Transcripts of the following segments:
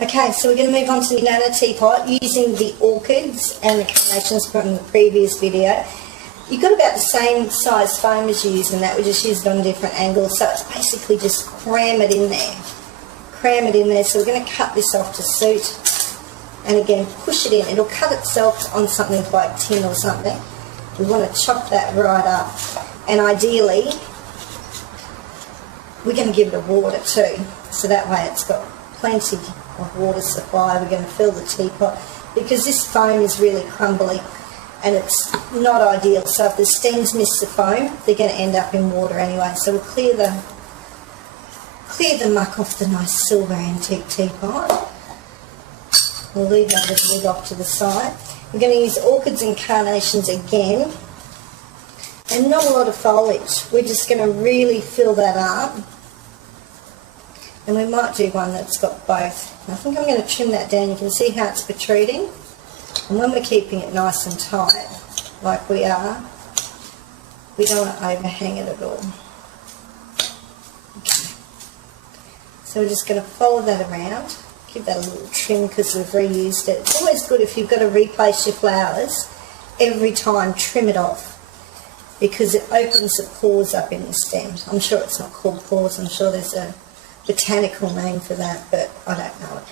Okay, so we're going to move on to the banana teapot using the orchids and the carnations from the previous video. You've got about the same size foam as you're using that, we just used it on different angles, so it's basically just cram it in there. Cram it in there, so we're going to cut this off to suit, and again push it in. It'll cut itself on something like tin or something. We want to chop that right up, and ideally we're going to give it a water too, so that way it's got plenty of water supply. We're going to fill the teapot because this foam is really crumbly and it's not ideal, so if the stems miss the foam they're going to end up in water anyway. So we'll clear the muck off the nice silver antique teapot. We'll leave that little lid off to the side. We're going to use orchids and carnations again, and not a lot of foliage. We're just going to really fill that up, and we might do one that's got both. I think I'm going to trim that down. You can see how it's protruding, and when we're keeping it nice and tight like we are, we don't want to overhang it at all. Okay. So we're just going to follow that around, give that a little trim because we've reused it. It's always good if you've got to replace your flowers every time, trim it off, because it opens the pores up in the stem. I'm sure it's not called pores, I'm sure there's a botanical name for that, but I don't know it.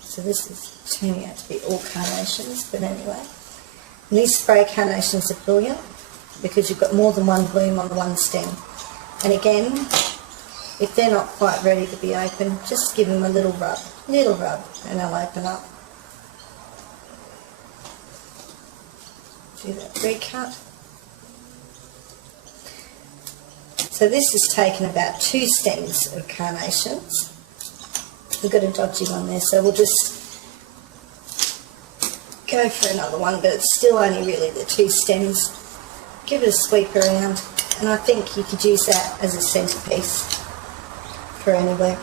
So this is turning out to be all carnations, but anyway. And these spray carnations are brilliant because you've got more than one bloom on the one stem. And again, if they're not quite ready to be open, just give them a little rub, and they'll open up. Do that recut. So this has taken about 2 stems of carnations. We've got a dodgy one there, so we'll just go for another one, but it's still only really the 2 stems. Give it a sweep around, and I think you could use that as a centerpiece for anywhere.